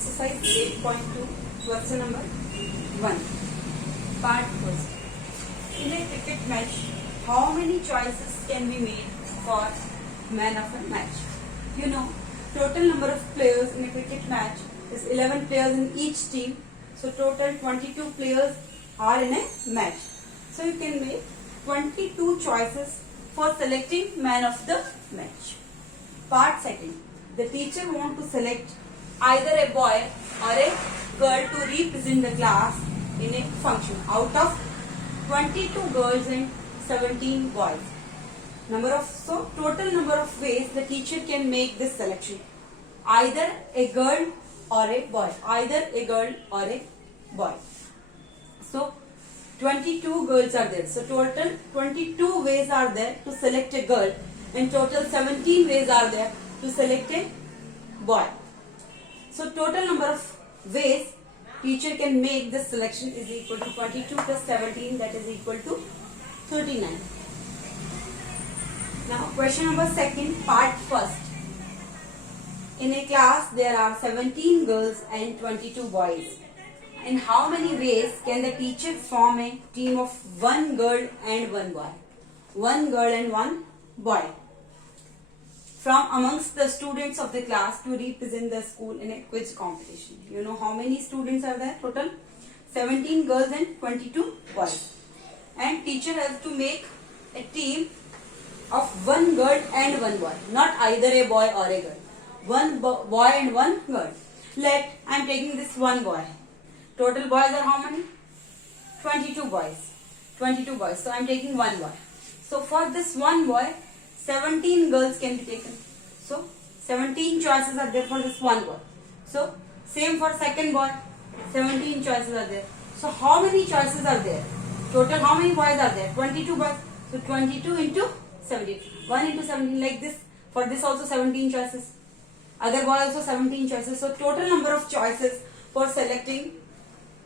Exercise 8.2, question number 1. Part first. In a cricket match, how many choices can be made for man of a match? You know, total number of players in a cricket match is 11 players in each team. So total 22 players are in a match. So you can make 22 choices for selecting man of the match. Part second. The teacher wants to select either a boy or a girl to represent the class in a function out of 22 girls and 17 boys. Total number of ways the teacher can make this selection. Either a girl or a boy. Either a girl or a boy. So 22 girls are there. So total 22 ways are there to select a girl and total 17 ways are there to select a boy. So total number of ways teacher can make this selection is equal to 22 plus 17, that is equal to 39. Now question number second, part first. In a class there are 17 girls and 22 boys. In how many ways can the teacher form a team of one girl and one boy? One girl and one boy from amongst the students of the class to represent the school in a quiz competition. You know how many students are there? Total 17 girls and 22 boys. And teacher has to make a team of one girl and one boy. Not either a boy or a girl. One boy and one girl. I am taking this one boy. Total boys are how many? 22 boys. 22 boys. So I am taking one boy. So for this one boy, 17 girls can be taken. So 17 choices are there for this one boy. So same for second boy, 17 choices are there. So how many choices are there? Total how many boys are there? 22 boys. So 22 into 17. 1 into 17 like this. For this also 17 choices. Other boy also 17 choices. So total number of choices for selecting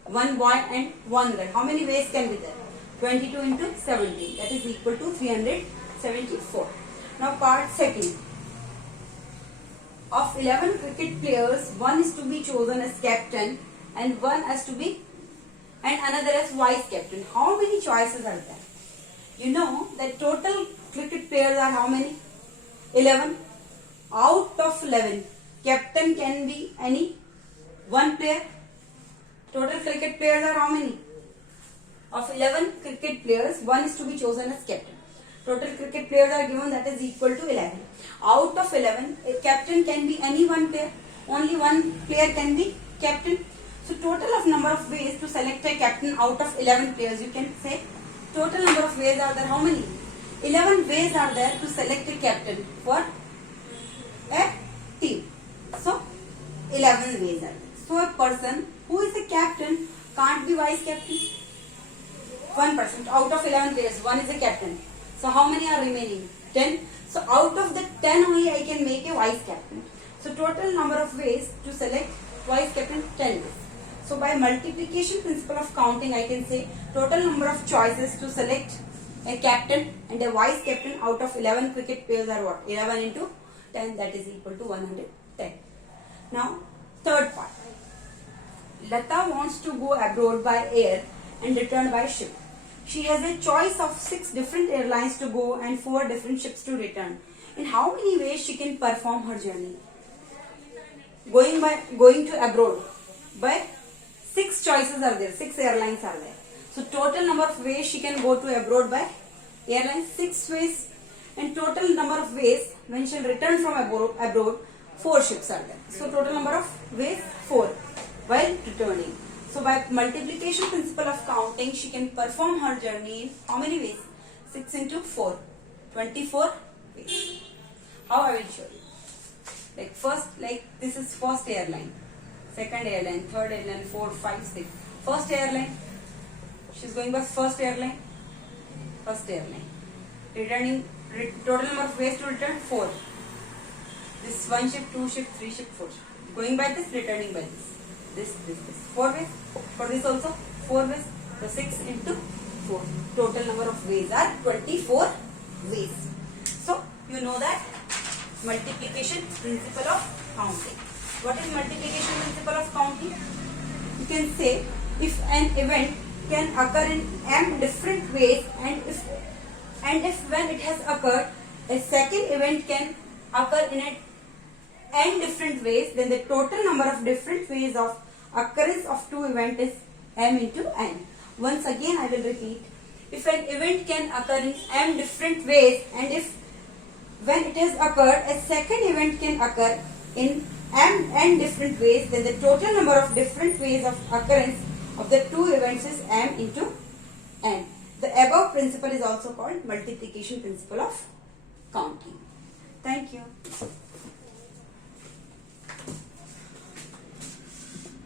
one boy and one girl. How many ways can be there? 22 into 17. That is equal to 374. Now part second. Of 11 cricket players, one is to be chosen as captain and another as vice captain. How many choices are there? You know that total cricket players are how many? 11. Out of 11, captain can be any one player. Total cricket players are how many? Of 11 cricket players, one is to be chosen as captain. Total cricket players are given, that is equal to 11. Out of 11, a captain can be any one player. Only one player can be captain. So total of number of ways to select a captain out of 11 players, you can say total number of ways are there. How many? 11 ways are there to select a captain for a team. So 11 ways are there. So a person who is a captain can't be vice captain. 1% out of 11 players, one is a captain. So how many are remaining? 10. So out of the 10 only I can make a vice captain. So total number of ways to select vice captain, 10 ways. So by multiplication principle of counting, I can say total number of choices to select a captain and a vice captain out of 11 cricket players are what? 11 into 10, that is equal to 110. Now third part. Lata wants to go abroad by air and return by ship. She has a choice of 6 different airlines to go and 4 different ships to return. In how many ways she can perform her journey? Going to abroad by 6 choices are there, 6 airlines are there. So total number of ways she can go to abroad by airlines, 6 ways, and total number of ways when she will return from abroad, 4 ships are there. So total number of ways 4 while returning. So by multiplication principle of counting, she can perform her journey in how many ways? 6 into 4, 24 ways. How I will show you. This is first airline, second airline, third airline, 4, 5, 6. First airline, she is going by first airline. First airline. Returning, total number of ways to return 4. This 1 ship, 2 ship, 3 ship, 4 ship. Going by this, returning by this. This. 4 ways. For this also 4 ways. So 6 into 4. Total number of ways are 24 ways. So you know that multiplication principle of counting. What is multiplication principle of say if an event can occur in m different ways, and if when it has occurred, a second event can occur in n different ways, then the total number of different ways of occurrence of two events is m into n. Once again I will repeat. If an event can occur in m different ways, and if when it has occurred, a second event can occur in n different ways, then the total number of different ways of occurrence of the two events is m into n. The above principle is also called multiplication principle of counting. Thank you.